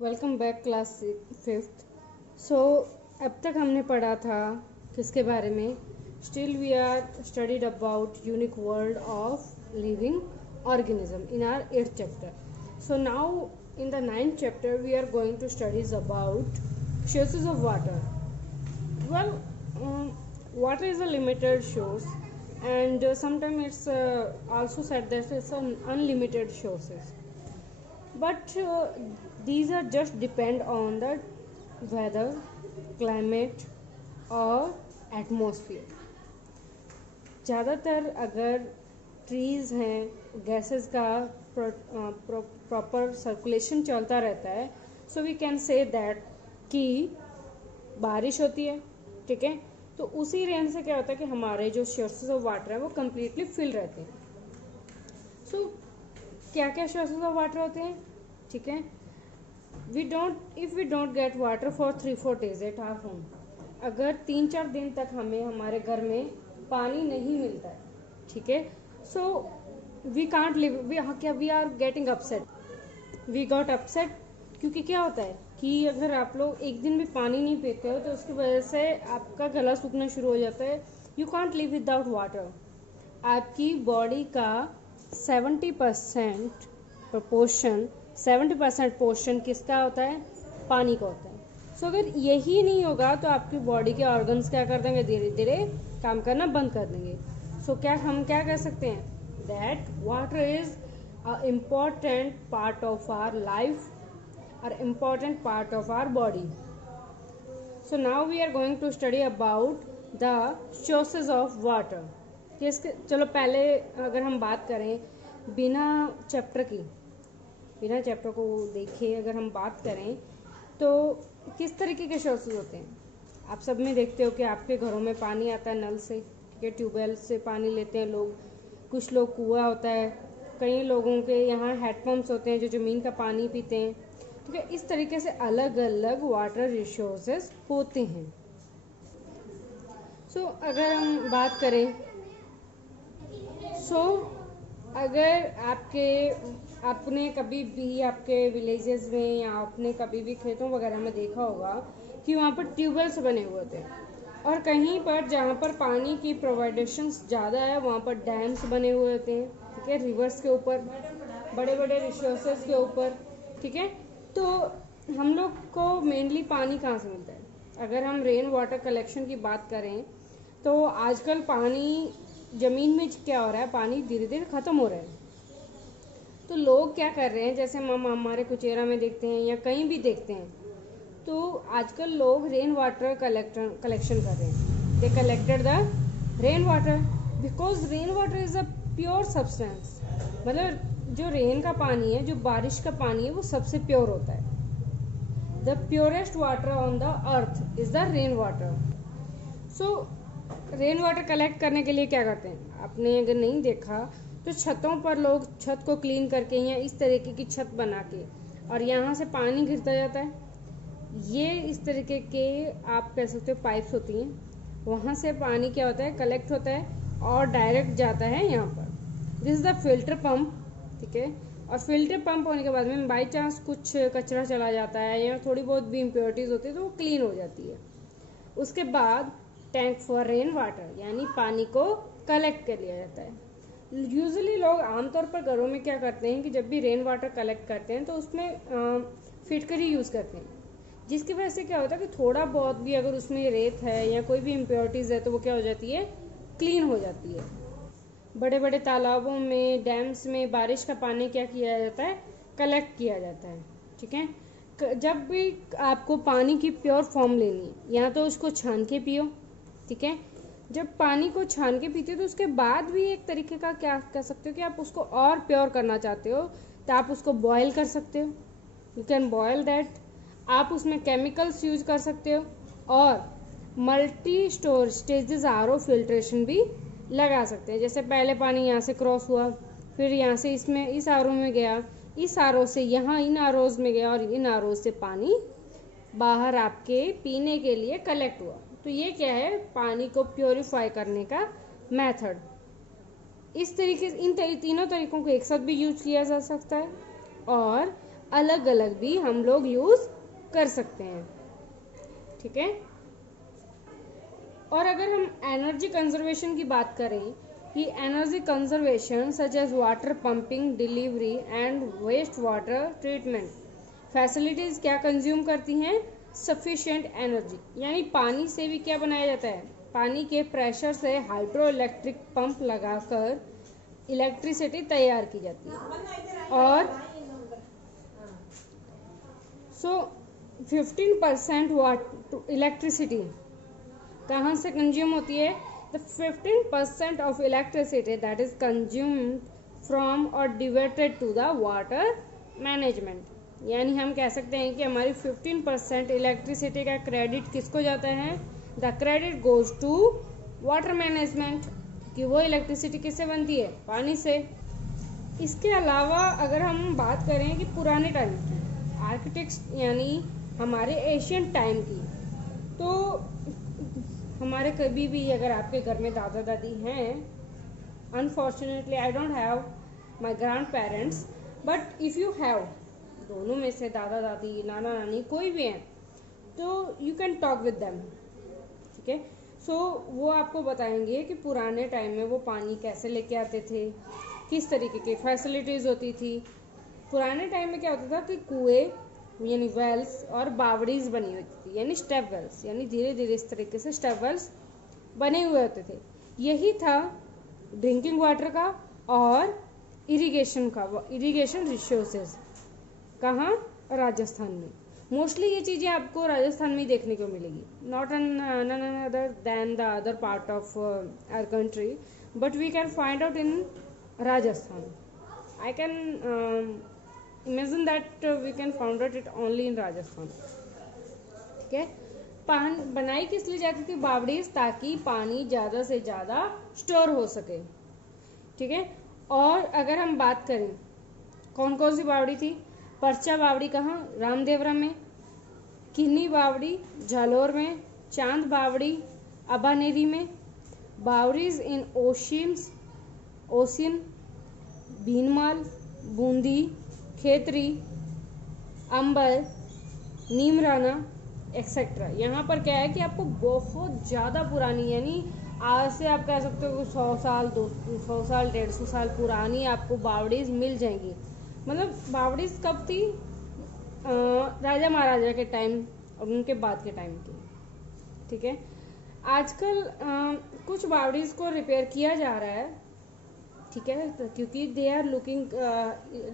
Welcome back class fifth. So अब तक हमने पढ़ा था किसके बारे में। Still we are studied about unique world of living organism in our 8th chapter. So now in the 9th chapter we are going to studies about sources of water. Well, water is a limited source, and sometimes it's also said that it's an unlimited sources, but these are just depend on the weather, climate और atmosphere. ज़्यादातर अगर trees हैं, gases का proper circulation चलता रहता है, so we can say that कि बारिश होती है, ठीक है। तो उसी रेंज से क्या होता है कि हमारे जो सोर्सेज ऑफ वाटर है वो कम्प्लीटली फिल रहते हैं। सो क्या क्या सोर्सेज ऑफ वाटर होते हैं, ठीक है। If we don't get water for 3-4 days at our home, अगर 3-4 दिन तक हमें हमारे घर में पानी नहीं मिलता है, ठीक है, so we can't live, we are getting upset, we got upset. क्योंकि क्या होता है कि अगर आप लोग एक दिन भी पानी नहीं पीते हो तो उसकी वजह से आपका गला सूखना शुरू हो जाता है। You can't live without water. आपकी बॉडी का 70% प्रपोर्शन 70% पोर्शन किसका होता है? पानी का होता है। सो अगर यही नहीं होगा तो आपकी बॉडी के ऑर्गन्स क्या कर देंगे? धीरे धीरे काम करना बंद कर देंगे। सो हम क्या कह सकते हैं? That water is a important part of our life और important part of our body. So now we are going to study about the sources of water. चलो पहले अगर हम बात करें बिना चैप्टर को देखे अगर हम बात करें तो किस तरीके के सोर्सेज होते हैं। आप सब में देखते हो कि आपके घरों में पानी आता है नल से, ठीक है, ट्यूबवेल से पानी लेते हैं लोग, कुछ लोग कुआं होता है, कई लोगों के यहाँ हैंडपम्प्स होते हैं जो ज़मीन का पानी पीते हैं, ठीक है। इस तरीके से अलग अलग वाटर रिसोर्सेज होते हैं। सो अगर हम बात करें अगर आपने कभी भी आपके विलेजेस में या आपने कभी भी खेतों वगैरह में देखा होगा कि वहाँ पर ट्यूबवेल्स बने हुए होते हैं, और कहीं पर जहाँ पर पानी की प्रोवाइडेशंस ज़्यादा है वहाँ पर डैम्स बने हुए होते हैं, ठीक है, रिवर्स के ऊपर, बड़े बड़े रिसोर्सेज के ऊपर, ठीक है। तो हम लोग को मेनली पानी कहाँ से मिलता है? अगर हम रेन वाटर कलेक्शन की बात करें तो आजकल पानी ज़मीन में क्या हो रहा है, पानी धीरे धीरे ख़त्म हो रहा है। तो लोग क्या कर रहे हैं, जैसे हम हमारे कुचेरा में देखते हैं या कहीं भी देखते हैं, तो आजकल लोग रेन वाटर कलेक्शन कर रहे हैं। They collected the rain water because rain water is a pure substance. मतलब जो रेन का पानी है, जो बारिश का पानी है, वो सबसे प्योर होता है। The purest water on the earth is the rain water. So rain water collect करने के लिए क्या करते हैं? आपने अगर नहीं देखा तो छतों पर लोग छत को क्लीन करके या इस तरीके की छत बना के और यहाँ से पानी गिरता जाता है। ये इस तरीके के आप कह सकते हो पाइप्स होती हैं, वहाँ से पानी क्या होता है, कलेक्ट होता है और डायरेक्ट जाता है यहाँ पर। This is the filter pump, ठीक है। और फिल्टर पंप होने के बाद में बाई चांस कुछ कचरा चला जाता है या थोड़ी बहुत भी इम्प्योरिटीज़ होती है तो वो क्लीन हो जाती है। उसके बाद टैंक फॉर रेन वाटर यानी पानी को कलेक्ट कर लिया जाता है। यूजुअली लोग आमतौर पर घरों में क्या करते हैं कि जब भी रेन वाटर कलेक्ट करते हैं तो उसमें फिटकरी यूज़ करते हैं, जिसकी वजह से क्या होता है कि थोड़ा बहुत भी अगर उसमें रेत है या कोई भी इम्प्योरिटीज़ है तो वो क्या हो जाती है, क्लीन हो जाती है। बड़े बड़े तालाबों में, डैम्स में बारिश का पानी क्या किया जाता है, कलेक्ट किया जाता है, ठीक है। जब भी आपको पानी की प्योर फॉर्म लेनी है या तो उसको छान के पियो, ठीक है। जब पानी को छान के पीते हो तो उसके बाद भी एक तरीके का क्या कर सकते हो कि आप उसको और प्योर करना चाहते हो तो आप उसको बॉयल कर सकते हो, यू कैन बॉयल दैट। आप उसमें केमिकल्स यूज कर सकते हो और मल्टी स्टेजेस आरओ फिल्ट्रेशन भी लगा सकते हैं। जैसे पहले पानी यहाँ से क्रॉस हुआ, फिर यहाँ से इसमें इस आरओ में गया, इस आरओ से यहाँ इन आरओज में गया और इन आरओ से पानी बाहर आपके पीने के लिए कलेक्ट हुआ। तो ये क्या है, पानी को प्योरीफाई करने का मेथड। इस तरीके से इन तीनों तरीकों को एक साथ भी यूज किया जा सकता है और अलग अलग भी हम लोग यूज कर सकते हैं, ठीक है। और अगर हम एनर्जी कंजर्वेशन की बात करें कि energy conservation such as water pumping, delivery and waste water treatment facilities क्या कंज्यूम करती हैं, सफिशिएंट एनर्जी, यानी पानी से भी क्या बनाया जाता है, पानी के प्रेशर से हाइड्रो इलेक्ट्रिक पंप लगाकर इलेक्ट्रिसिटी तैयार की जाती है। और 15% वाट इलेक्ट्रिसिटी कहाँ से कंज्यूम होती है, the 15% of electricity that is consumed from और डिवर्टेड टू द वाटर मैनेजमेंट, यानी हम कह सकते हैं कि हमारी 15% इलेक्ट्रिसिटी का क्रेडिट किसको जाता है, the credit goes to water management, कि वो इलेक्ट्रिसिटी किससे बनती है, पानी से। इसके अलावा अगर हम बात करें कि पुराने टाइम की आर्किटेक्ट्स यानी हमारे एशियन टाइम की, तो हमारे कभी भी अगर आपके घर में दादा दादी हैं, unfortunately I don't have my grand parents, but if you have, दोनों में से दादा दादी नाना नानी कोई भी हैं, तो you can talk with them, ठीक है। सो वो आपको बताएंगे कि पुराने टाइम में वो पानी कैसे लेके आते थे, किस तरीके की फैसिलिटीज़ होती थी। पुराने टाइम में क्या होता था कि कुएं यानी वेल्स और बावड़ीज बनी होती थी, यानी स्टेप वेल्स, यानी धीरे धीरे इस तरीके से स्टेप वेल्स बने हुए होते थे। यही था ड्रिंकिंग वाटर का और इरिगेशन का, इरिगेशन रिसोर्सेज कहाँ, राजस्थान में। मोस्टली ये चीज़ें आपको राजस्थान में ही देखने को मिलेगी, not none other than the other part of our country, but we can find out in Rajasthan. I can imagine that we can find out it only in Rajasthan, ठीक है। बनाई किस लिए जाती थी बावड़ीज, ताकि पानी ज़्यादा से ज़्यादा स्टोर हो सके, ठीक है। और अगर हम बात करें कौन कौन सी बावड़ी थी, परचा बावड़ी कहाँ, रामदेवरा में, किन्नी बावड़ी जालोर में, चांद बावड़ी अबानेरी में, बावड़ीज इन ओशियन, भीनमाल, बूंदी, खेतरी, अंबर, नीमराना एक्सेट्रा। यहाँ पर क्या है कि आपको बहुत ज़्यादा पुरानी, यानी आज से आप कह सकते हो 100 साल 200 साल 150 साल पुरानी आपको बावड़ीज मिल जाएंगी। मतलब बावड़ीज कब थी, राजा महाराजा के टाइम और उनके बाद के टाइम की, ठीक है। आजकल कुछ बावड़ीज को रिपेयर किया जा रहा है, ठीक है, क्योंकि they are looking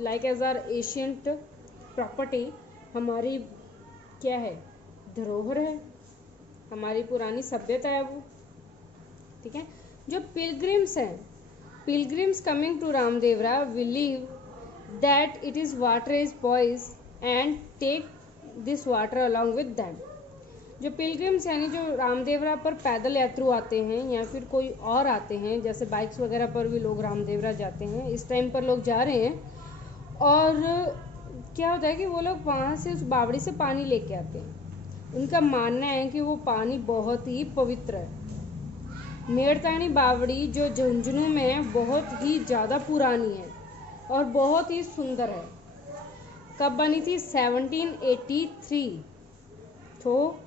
like as are ancient property, हमारी क्या है, धरोहर है, हमारी पुरानी सभ्यता है वो, ठीक है। जो पिलग्रिम्स हैं, pilgrims coming to Ramdevra believe that it is water is pious and take this water along with them. जो पिलग्रिम्स यानी जो रामदेवरा पर पैदल यात्रु आते हैं या फिर कोई और आते हैं, जैसे बाइक्स वगैरह पर भी लोग रामदेवरा जाते हैं, इस टाइम पर लोग जा रहे हैं, और क्या होता है कि वो लोग वहाँ से उस बावड़ी से पानी लेके आते हैं। उनका मानना है कि वो पानी बहुत ही पवित्र है। मेड़तानी बावड़ी जो झुंझुनू में है बहुत ही ज़्यादा पुरानी है और बहुत ही सुंदर है। कब बनी थी, 1783। तो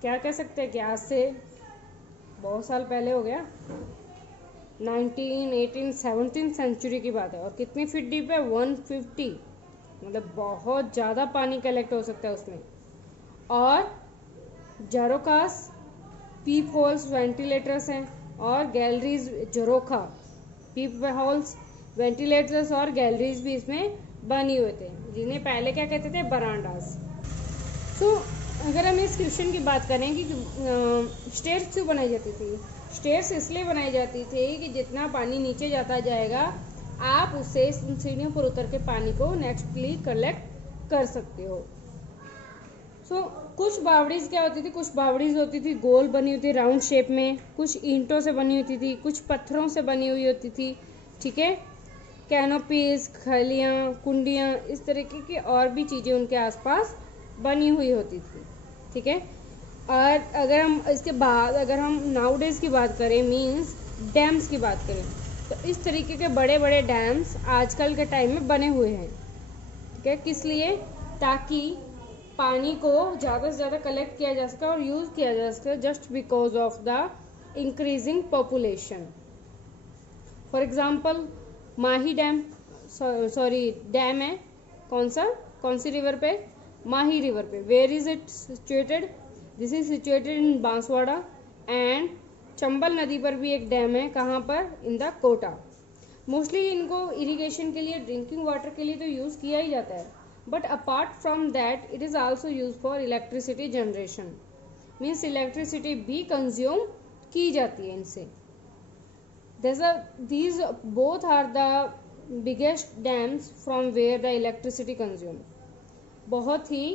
क्या कह सकते हैं कि आज से बहुत साल पहले हो गया, 19, 18, 17 सेंचुरी की बात है। और कितनी फीट डीप है, 150, मतलब बहुत ज़्यादा पानी कलेक्ट हो सकता है उसमें। और जरोकास पीप होल्स वेंटिलेटर्स हैं और गैलरीज, जरोखा पीप होल्स वेंटिलेटर्स और गैलरीज भी इसमें बनी हुए थे, जिन्हें पहले क्या कहते थे, बरांडास। तो अगर हम इस क्वेश्चन की बात करें कि स्टेयर्स क्यों बनाई जाती थी, स्टेयर्स इसलिए बनाई जाती थी कि जितना पानी नीचे जाता जाएगा आप उससे सीढ़ियों पर उतर के पानी को नेक्स्टली कलेक्ट कर सकते हो। सो कुछ बावड़ीज क्या होती थी, कुछ बावड़ीज होती थी गोल बनी होती थी राउंड शेप में, कुछ ईंटों से बनी होती थी, कुछ पत्थरों से बनी हुई होती थी, ठीक है। कैनोपीज, खलियाँ, कुंडियाँ, इस तरीके की और भी चीज़ें उनके आसपास बनी हुई होती थी, ठीक है। और अगर हम इसके बाद अगर हम नाउडेज की बात करें, मींस डैम्स की बात करें, तो इस तरीके के बड़े बड़े डैम्स आजकल के टाइम में बने हुए हैं, ठीक है, किस लिए? ताकि पानी को ज़्यादा से ज़्यादा कलेक्ट किया जा सके और यूज़ किया जा सके, just because of the increasing population. For example Mahi dam, sorry dam है कौन सी रिवर पे? माही रिवर पे। Where is it situated? This is situated in Banswara. And Chambal नदी पर भी एक डैम है, कहाँ पर? In the Kota. मोस्टली इनको इरिगेशन के लिए, ड्रिंकिंग वाटर के लिए तो यूज़ किया ही जाता है, but apart from that it is also use for electricity generation, means electricity भी कंज्यूम की जाती है इनसे। These both are the biggest dams from where the electricity consumed, बहुत ही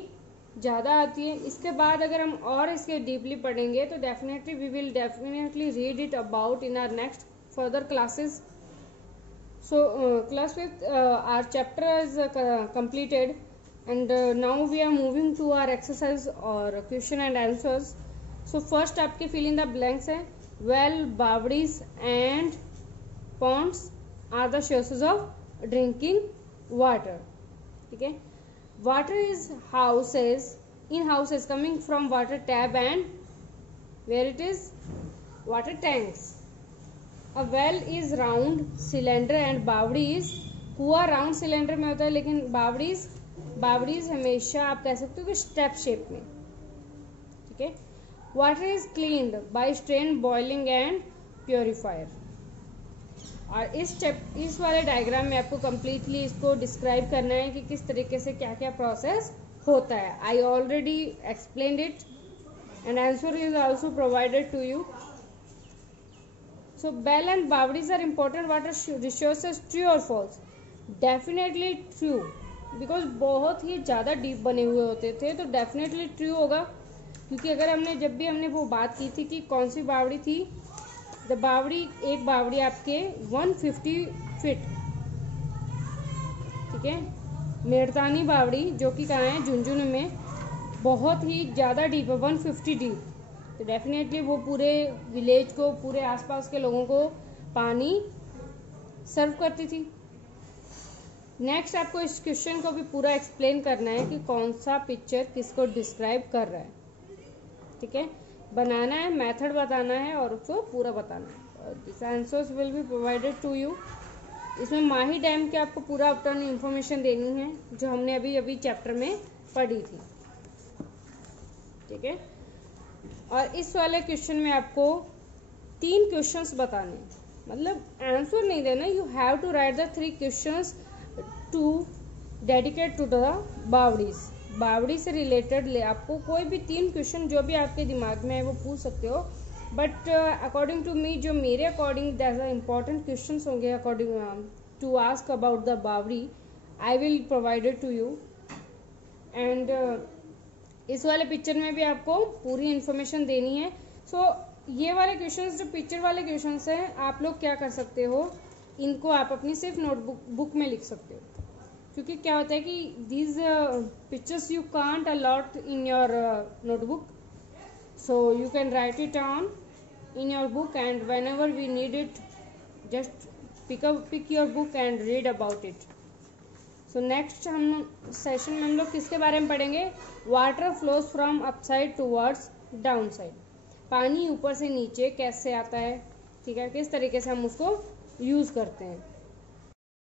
ज़्यादा आती है। इसके बाद अगर हम और इसके डीपली पढ़ेंगे तो definitely we will definitely read it about in our next further classes. So class with our chapter is completed, and now we are moving to our exercise or question and answers. So first आपके fill in the blanks है, well, बावड़ीज and ponds are the sources of drinking water. ठीक है, water is houses, in houses coming from water tap and where it is water tanks. A well is round cylinder and बावड़ी is, कुआ round cylinder में होता है, लेकिन बावड़ीज हमेशा आप कह सकते हो कि स्टेप शेप में। ठीक है, water is cleaned by strain, boiling and purifier. और इस वाले डायग्राम में आपको कंप्लीटली इसको डिस्क्राइब करना है कि किस तरीके से क्या क्या प्रोसेस होता है। I already explained it and answer is also provided to you. So bell and बावड़ीज are important water resources, true or false? Definitely true, because बहुत ही ज़्यादा डीप बने हुए होते थे, तो डेफिनेटली ट्रू होगा। क्योंकि अगर जब भी हमने वो बात की थी कि कौन सी बावड़ी थी, एक बावड़ी आपके 150 फीट, ठीक है, मेड़तानी बावड़ी जो कि कहाँ है? झुंझुनू में, बहुत ही ज़्यादा डीप है, 150 डीप। तो डेफिनेटली वो पूरे विलेज को, पूरे आसपास के लोगों को पानी सर्व करती थी। नेक्स्ट आपको इस क्वेश्चन को भी पूरा एक्सप्लेन करना है कि कौन सा पिक्चर किसको डिस्क्राइब कर रहा है। ठीक है, बनाना है, मेथड बताना है और उसको पूरा बताना है। This answers will be provided to you. इसमें माही डैम के आपको पूरा अपटर्न इंफॉर्मेशन देनी है जो हमने अभी चैप्टर में पढ़ी थी। ठीक है, और इस वाले क्वेश्चन में आपको 3 क्वेश्चंस बताने, मतलब आंसर नहीं देना, you have to write the 3 questions to dedicate to the baori से रिलेटेड। आपको कोई भी 3 क्वेश्चन जो भी आपके दिमाग में है वो पूछ सकते हो, बट अकॉर्डिंग टू मी, जो मेरे अकॉर्डिंग दैट इंपॉर्टेंट क्वेश्चंस होंगे according to ask about the bawdi, I will provided to you. And इस वाले पिक्चर में भी आपको पूरी इन्फॉर्मेशन देनी है। सो ये वाले क्वेश्चंस, जो पिक्चर वाले क्वेश्चंस हैं, आप लोग क्या कर सकते हो, इनको आप अपनी सिर्फ नोटबुक में लिख सकते हो। क्योंकि क्या होता है कि these pictures you can't allot in your notebook, so you can write it on in your book and whenever we need it just pick your book and read about it. So next हम session में हम लोग किसके बारे में पढ़ेंगे? Water flows from upside towards down side. पानी ऊपर से नीचे कैसे आता है, ठीक है, किस तरीके से हम उसको यूज़ करते हैं।